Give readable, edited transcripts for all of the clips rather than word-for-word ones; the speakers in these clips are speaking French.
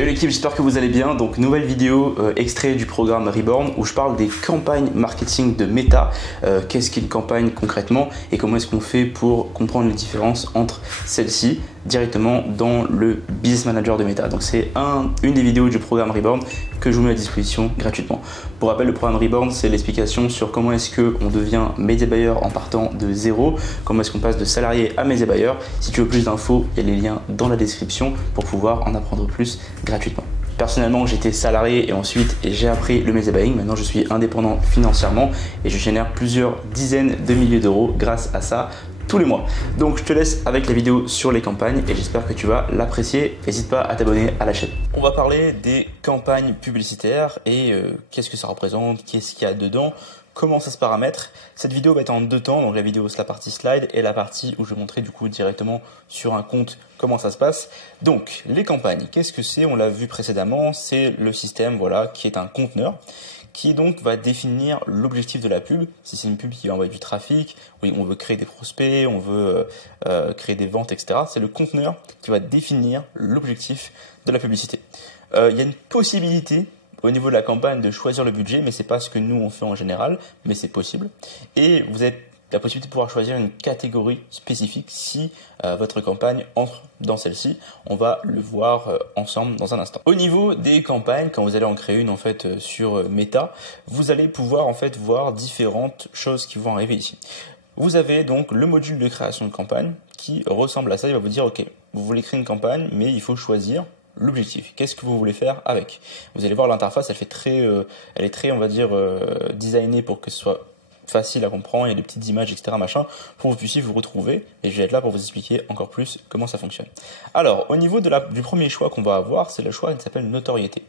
Salut l'équipe, j'espère que vous allez bien. Donc nouvelle vidéo extrait du programme Reborn où je parle des campagnes marketing de Meta. Qu'est-ce qu'une campagne concrètement et comment est-ce qu'on fait pour comprendre les différences entre celles-ci directement dans le Business Manager de Meta. Donc c'est une des vidéos du programme Reborn que je vous mets à disposition gratuitement. Pour rappel, le programme Reborn, c'est l'explication sur comment est-ce qu'on devient média buyer en partant de zéro, comment est-ce qu'on passe de salarié à média buyer. Si tu veux plus d'infos, il y a les liens dans la description pour pouvoir en apprendre plus gratuitement. Personnellement, j'étais salarié et ensuite j'ai appris le media buying. Maintenant, je suis indépendant financièrement et je génère plusieurs dizaines de milliers d'euros grâce à ça tous les mois. Donc, je te laisse avec la vidéo sur les campagnes et j'espère que tu vas l'apprécier. N'hésite pas à t'abonner à la chaîne. On va parler des campagnes publicitaires et qu'est-ce que ça représente, qu'est-ce qu'il y a dedans, comment ça se paramètre. Cette vidéo va être en deux temps, donc la vidéo c'est la partie slide et la partie où je vais montrer du coup directement sur un compte comment ça se passe. Donc les campagnes, qu'est-ce que c'est? On l'a vu précédemment, c'est le système voilà qui est un conteneur qui donc va définir l'objectif de la pub. Si c'est une pub qui va envoyer du trafic, oui, on veut créer des prospects, on veut créer des ventes, etc. C'est le conteneur qui va définir l'objectif de la publicité. Il y a une possibilité au niveau de la campagne de choisir le budget, mais c'est pas ce que nous on fait en général, mais c'est possible. Et vous avez la possibilité de pouvoir choisir une catégorie spécifique si votre campagne entre dans celle-ci. On va le voir ensemble dans un instant. Au niveau des campagnes, quand vous allez en créer une en fait sur Meta, vous allez pouvoir en fait voir différentes choses qui vont arriver ici. Vous avez donc le module de création de campagne qui ressemble à ça. Il va vous dire ok, vous voulez créer une campagne, mais il faut choisir l'objectif. Qu'est-ce que vous voulez faire avec? Vous allez voir l'interface, elle est très, on va dire, designée pour que ce soit facile à comprendre. Il y a des petites images, etc. machin, pour que vous puissiez vous retrouver. Et je vais être là pour vous expliquer encore plus comment ça fonctionne. Alors, au niveau du premier choix qu'on va avoir, c'est le choix qui s'appelle notoriété.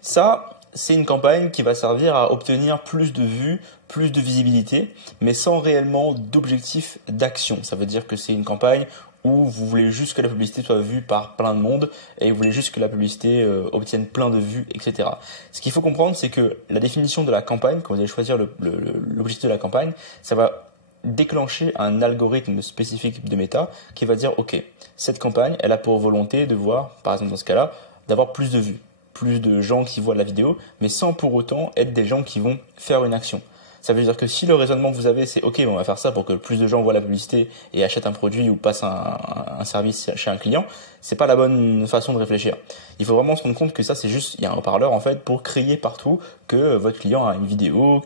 Ça, c'est une campagne qui va servir à obtenir plus de vues, plus de visibilité, mais sans réellement d'objectif d'action. Ça veut dire que c'est une campagne où vous voulez juste que la publicité soit vue par plein de monde et vous voulez juste que la publicité obtienne plein de vues, etc. Ce qu'il faut comprendre, c'est que la définition de la campagne, quand vous allez choisir l'objectif de la campagne, ça va déclencher un algorithme spécifique de Meta qui va dire ok, cette campagne, elle a pour volonté de voir, par exemple dans ce cas-là, d'avoir plus de vues, plus de gens qui voient la vidéo, mais sans pour autant être des gens qui vont faire une action. Ça veut dire que si le raisonnement que vous avez, c'est ok, on va faire ça pour que plus de gens voient la publicité et achètent un produit ou passent un service chez un client, c'est pas la bonne façon de réfléchir. Il faut vraiment se rendre compte que ça, c'est juste, il y a un haut-parleur en fait pour crier partout que votre client a une vidéo,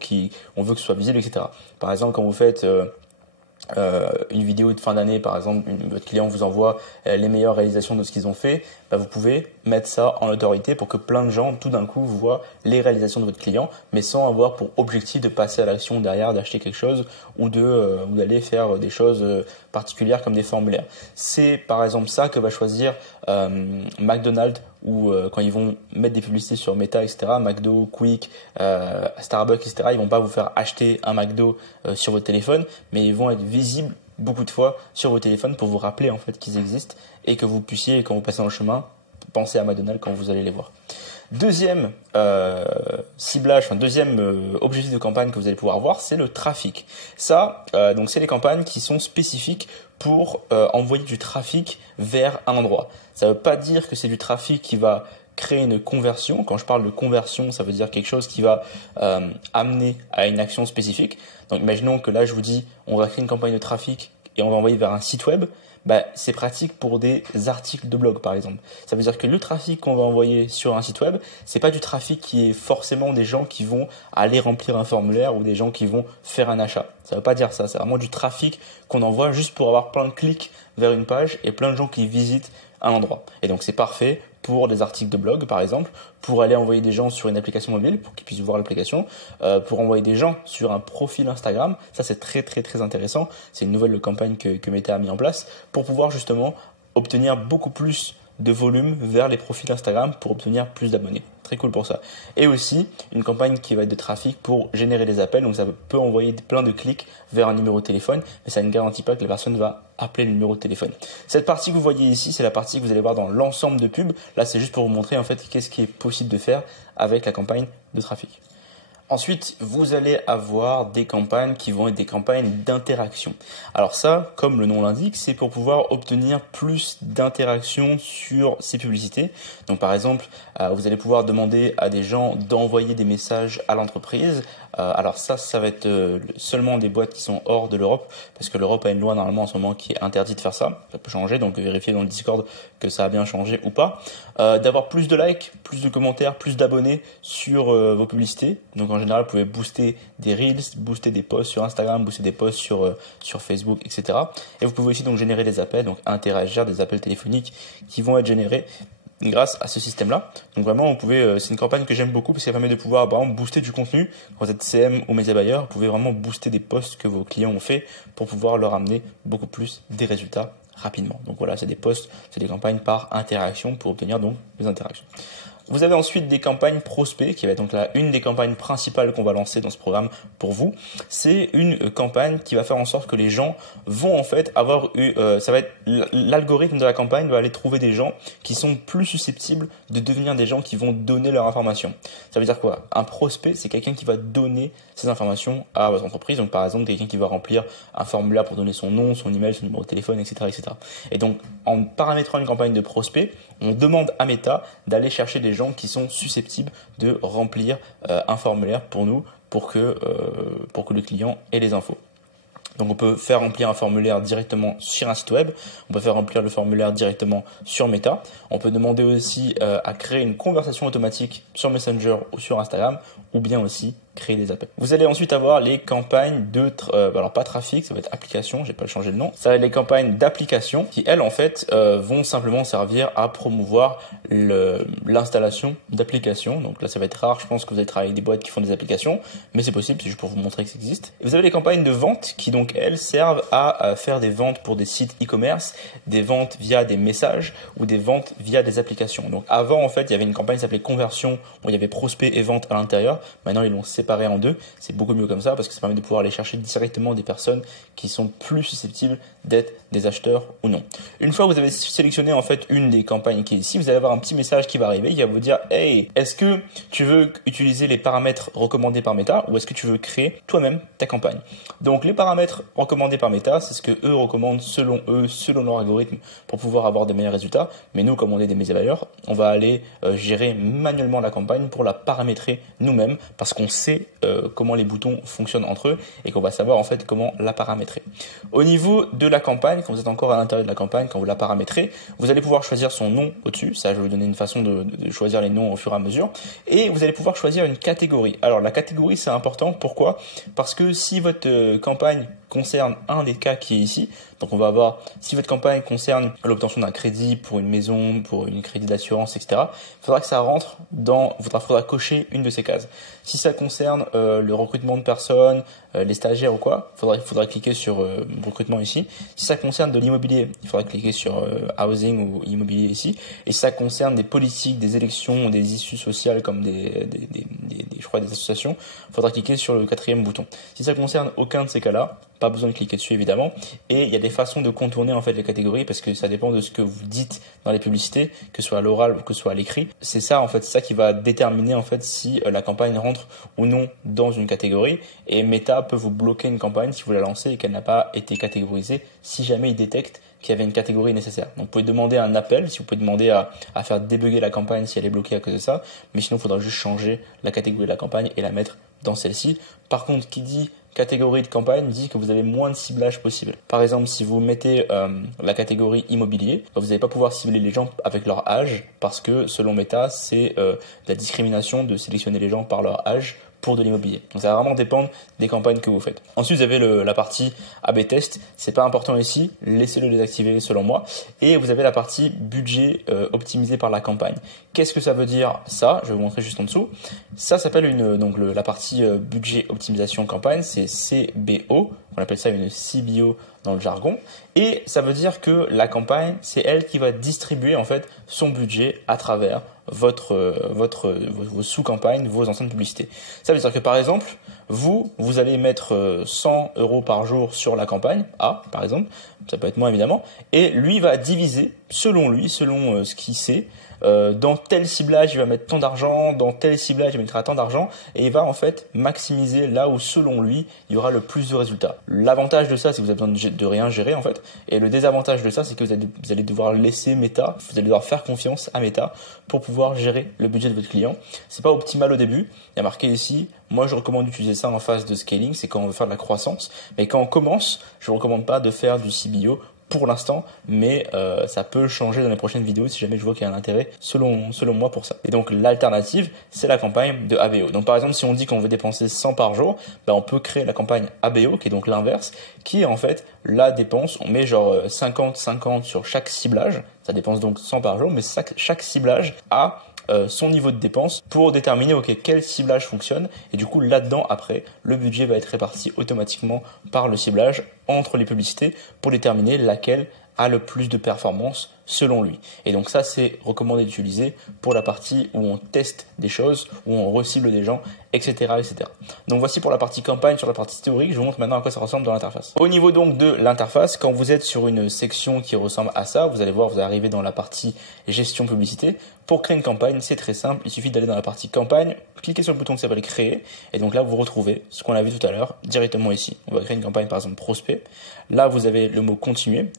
on veut que ce soit visible, etc. Par exemple, quand vous faites une vidéo de fin d'année, par exemple, votre client vous envoie les meilleures réalisations de ce qu'ils ont fait, vous pouvez mettre ça en autorité pour que plein de gens, tout d'un coup, voient les réalisations de votre client, mais sans avoir pour objectif de passer à l'action derrière, d'acheter quelque chose ou d'aller faire des choses particulières comme des formulaires. C'est par exemple ça que va choisir McDonald's ou quand ils vont mettre des publicités sur Meta, etc., McDo, Quick, Starbucks, etc., ils vont pas vous faire acheter un McDo sur votre téléphone, mais ils vont être visibles beaucoup de fois sur vos téléphones pour vous rappeler en fait qu'ils existent et que vous puissiez, quand vous passez dans le chemin, penser à McDonald's quand vous allez les voir. Deuxième ciblage, deuxième objectif de campagne que vous allez pouvoir voir, c'est le trafic. Ça, donc c'est les campagnes qui sont spécifiques pour envoyer du trafic vers un endroit. Ça ne veut pas dire que c'est du trafic qui va créer une conversion. Quand je parle de conversion, ça veut dire quelque chose qui va amener à une action spécifique. Donc imaginons que là je vous dis on va créer une campagne de trafic et on va envoyer vers un site web. C'est pratique pour des articles de blog par exemple. Ça veut dire que le trafic qu'on va envoyer sur un site web, c'est pas du trafic qui est forcément des gens qui vont aller remplir un formulaire ou des gens qui vont faire un achat. Ça veut pas dire ça, c'est vraiment du trafic qu'on envoie juste pour avoir plein de clics vers une page et plein de gens qui visitent un endroit. Et donc c'est parfait pour des articles de blog par exemple, pour aller envoyer des gens sur une application mobile pour qu'ils puissent voir l'application, pour envoyer des gens sur un profil Instagram. Ça c'est très très très intéressant. C'est une nouvelle campagne que Meta a mis en place pour pouvoir justement obtenir beaucoup plus de volume vers les profils Instagram pour obtenir plus d'abonnés. Très cool pour ça. Et aussi une campagne qui va être de trafic pour générer des appels. Donc ça peut envoyer plein de clics vers un numéro de téléphone, mais ça ne garantit pas que la personne va appeler le numéro de téléphone. Cette partie que vous voyez ici, c'est la partie que vous allez voir dans l'ensemble de pubs. Là, c'est juste pour vous montrer en fait qu'est-ce qui est possible de faire avec la campagne de trafic. Ensuite, vous allez avoir des campagnes qui vont être des campagnes d'interaction. Alors ça, comme le nom l'indique, c'est pour pouvoir obtenir plus d'interaction sur ces publicités. Donc par exemple, vous allez pouvoir demander à des gens d'envoyer des messages à l'entreprise. Alors ça va être seulement des boîtes qui sont hors de l'Europe, parce que l'Europe a une loi normalement en ce moment qui est interdite de faire ça. Ça peut changer, donc vérifiez dans le Discord que ça a bien changé ou pas. D'avoir plus de likes, plus de commentaires, plus d'abonnés sur vos publicités. Donc en général, vous pouvez booster des Reels, booster des posts sur Instagram, booster des posts sur Facebook, etc. Et vous pouvez aussi donc générer des appels, donc interagir, des appels téléphoniques qui vont être générés grâce à ce système-là. Donc vraiment, vous pouvez, c'est une campagne que j'aime beaucoup parce qu'elle permet de pouvoir par exemple booster du contenu. Quand vous êtes CM ou média buyer, vous pouvez vraiment booster des posts que vos clients ont fait pour pouvoir leur amener beaucoup plus des résultats rapidement. Donc voilà, c'est des posts, c'est des campagnes par interaction pour obtenir donc des interactions. Vous avez ensuite des campagnes prospects, qui va être donc là une des campagnes principales qu'on va lancer dans ce programme pour vous. C'est une campagne qui va faire en sorte que les gens vont en fait avoir eu, ça va être l'algorithme de la campagne va aller trouver des gens qui sont plus susceptibles de devenir des gens qui vont donner leur information. Ça veut dire quoi? Un prospect, c'est quelqu'un qui va donner ses informations à votre entreprise. Donc par exemple, quelqu'un qui va remplir un formulaire pour donner son nom, son email, son numéro de téléphone, etc., etc. Et donc en paramétrant une campagne de prospect, on demande à Meta d'aller chercher des gens qui sont susceptibles de remplir un formulaire pour nous pour que le client ait les infos. Donc on peut faire remplir un formulaire directement sur un site web, on peut faire remplir le formulaire directement sur Meta, on peut demander aussi à créer une conversation automatique sur Messenger ou sur Instagram, ou bien aussi créer des appels. Vous allez ensuite avoir les campagnes de, alors pas trafic, ça va être application, j'ai pas changé le nom. Ça va être les campagnes d'application qui elles en fait vont simplement servir à promouvoir l'installation d'applications. Donc là ça va être rare, je pense que vous allez travailler avec des boîtes qui font des applications, mais c'est possible, c'est juste pour vous montrer que ça existe. Et vous avez les campagnes de vente qui donc elles servent à faire des ventes pour des sites e-commerce, des ventes via des messages ou des ventes via des applications. Donc avant en fait il y avait une campagne qui s'appelait conversion où il y avait prospect et vente à l'intérieur. Maintenant ils l'ont séparé en deux, c'est beaucoup mieux comme ça parce que ça permet de pouvoir aller chercher directement des personnes qui sont plus susceptibles d'être des acheteurs ou non. Une fois que vous avez sélectionné en fait une des campagnes qui est ici, vous allez avoir un petit message qui va arriver, qui va vous dire hey, est-ce que tu veux utiliser les paramètres recommandés par Meta ou est-ce que tu veux créer toi-même ta campagne? Donc les paramètres recommandés par Meta, c'est ce que eux recommandent selon leur algorithme pour pouvoir avoir des meilleurs résultats. Mais nous, comme on est des média buyers, on va aller gérer manuellement la campagne pour la paramétrer nous-mêmes parce qu'on sait comment les boutons fonctionnent entre eux et qu'on va savoir en fait comment la paramétrer. Au niveau de la campagne, quand vous êtes encore à l'intérieur de la campagne, quand vous la paramétrez, vous allez pouvoir choisir son nom au-dessus. Ça, je vais vous donner une façon de choisir les noms au fur et à mesure. Et vous allez pouvoir choisir une catégorie. Alors la catégorie, c'est important. Pourquoi? Parce que si votre campagne concerne un des cas qui est ici, donc on va avoir, si votre campagne concerne l'obtention d'un crédit pour une maison, pour une crédit d'assurance, etc., il faudra que ça rentre dans, il faudra cocher une de ces cases. Si ça concerne le recrutement de personnes, les stagiaires ou quoi, il faudra cliquer sur recrutement ici. Si ça concerne de l'immobilier, il faudra cliquer sur housing ou immobilier ici. Et si ça concerne des politiques, des élections, des issues sociales comme je crois des associations, il faudra cliquer sur le quatrième bouton. Si ça concerne aucun de ces cas-là, pas besoin de cliquer dessus évidemment. Et il y a des façons de contourner en fait les catégories parce que ça dépend de ce que vous dites dans les publicités, que ce soit à l'oral ou que ce soit à l'écrit. C'est ça en fait, c'est ça qui va déterminer en fait si la campagne rentre ou non dans une catégorie. Et Meta peut vous bloquer une campagne si vous la lancez et qu'elle n'a pas été catégorisée si jamais il détecte qu'il y avait une catégorie nécessaire. Donc vous pouvez demander un appel, si vous pouvez demander à faire débugger la campagne si elle est bloquée à cause de ça, mais sinon il faudra juste changer la catégorie de la campagne et la mettre dans celle-ci. Par contre, qui dit catégorie de campagne dit que vous avez moins de ciblage possible. Par exemple, si vous mettez la catégorie immobilier, vous n'allez pas pouvoir cibler les gens avec leur âge parce que selon Meta, c'est de la discrimination de sélectionner les gens par leur âge pour de l'immobilier. Donc ça va vraiment dépendre des campagnes que vous faites. Ensuite, vous avez la partie A/B test. C'est pas important ici. Laissez-le désactiver selon moi. Et vous avez la partie budget optimisé par la campagne. Qu'est-ce que ça veut dire ça? Je vais vous montrer juste en dessous. Ça s'appelle la partie budget optimisation campagne. C'est CBO. On appelle ça une CBO dans le jargon. Et ça veut dire que la campagne, c'est elle qui va distribuer en fait son budget à travers vos sous-campagnes, vos anciennes publicités. Ça veut dire que par exemple, vous allez mettre 100 € par jour sur la campagne A, par exemple, ça peut être moins évidemment, et lui va diviser, selon ce qu'il sait, dans tel ciblage il va mettre tant d'argent, dans tel ciblage il mettra tant d'argent, et il va en fait maximiser là où selon lui il y aura le plus de résultats. L'avantage de ça, c'est que vous avez besoin de rien gérer en fait, et le désavantage de ça, c'est que vous allez devoir laisser Meta, vous allez devoir faire confiance à Meta pour pouvoir gérer le budget de votre client. C'est pas optimal au début. Il y a marqué ici, moi je recommande d'utiliser ça en phase de scaling, c'est quand on veut faire de la croissance, mais quand on commence, je ne recommande pas de faire du CBO pour l'instant, mais ça peut changer dans les prochaines vidéos si jamais je vois qu'il y a un intérêt selon moi pour ça. Et donc l'alternative, c'est la campagne de ABO. Donc par exemple, si on dit qu'on veut dépenser 100 par jour, ben, on peut créer la campagne ABO, qui est donc l'inverse, qui est en fait la dépense, on met genre 50-50 sur chaque ciblage, ça dépense donc 100 par jour, mais chaque ciblage a son niveau de dépense pour déterminer quel ciblage fonctionne, et du coup là-dedans après le budget va être réparti automatiquement par le ciblage entre les publicités pour déterminer laquelle a le plus de performance selon lui. Et donc ça, c'est recommandé d'utiliser pour la partie où on teste des choses, où on recible des gens, etc., etc. Donc voici pour la partie campagne. Sur la partie théorique, je vous montre maintenant à quoi ça ressemble dans l'interface. Au niveau donc de l'interface, quand vous êtes sur une section qui ressemble à ça, vous allez voir, vous arrivez dans la partie gestion publicité. Pour créer une campagne, c'est très simple. Il suffit d'aller dans la partie campagne, cliquer sur le bouton qui s'appelle créer, et donc là vous retrouvez ce qu'on a vu tout à l'heure directement ici. On va créer une campagne par exemple prospect. Là vous avez le mot continuer.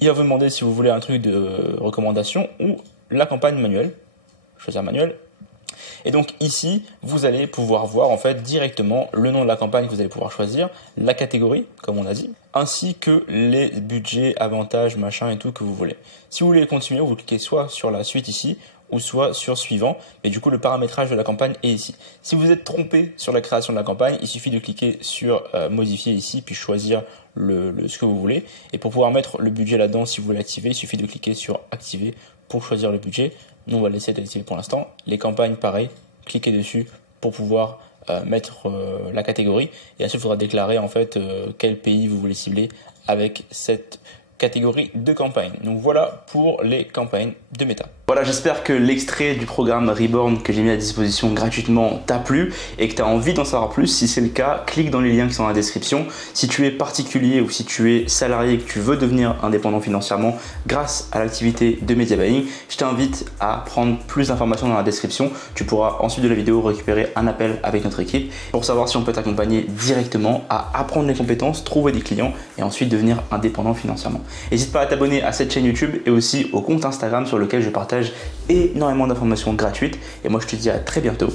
Il va vous demander si vous voulez un truc de recommandation ou la campagne manuelle. Choisir manuel. Et donc ici, vous allez pouvoir voir en fait directement le nom de la campagne que vous allez pouvoir choisir, la catégorie, comme on a dit, ainsi que les budgets, avantages, machin et tout que vous voulez. Si vous voulez continuer, vous cliquez soit sur la suite ici, ou soit sur suivant, mais du coup le paramétrage de la campagne est ici. Si vous êtes trompé sur la création de la campagne, il suffit de cliquer sur modifier ici, puis choisir ce que vous voulez. Et pour pouvoir mettre le budget là-dedans, si vous voulez l'activer, il suffit de cliquer sur activer pour choisir le budget. Nous on va laisser d'activer pour l'instant. Les campagnes pareil, cliquez dessus pour pouvoir mettre la catégorie. Et ensuite il faudra déclarer en fait quel pays vous voulez cibler avec cette catégorie de campagne. Donc voilà pour les campagnes de Meta. Voilà, j'espère que l'extrait du programme Reborn que j'ai mis à disposition gratuitement t'a plu et que tu as envie d'en savoir plus. Si c'est le cas, clique dans les liens qui sont dans la description. Si tu es particulier ou si tu es salarié et que tu veux devenir indépendant financièrement grâce à l'activité de Media Buying, je t'invite à prendre plus d'informations dans la description. Tu pourras ensuite de la vidéo récupérer un appel avec notre équipe pour savoir si on peut t'accompagner directement à apprendre les compétences, trouver des clients et ensuite devenir indépendant financièrement. N'hésite pas à t'abonner à cette chaîne YouTube et aussi au compte Instagram sur lequel je partage énormément d'informations gratuites. Et moi, je te dis à très bientôt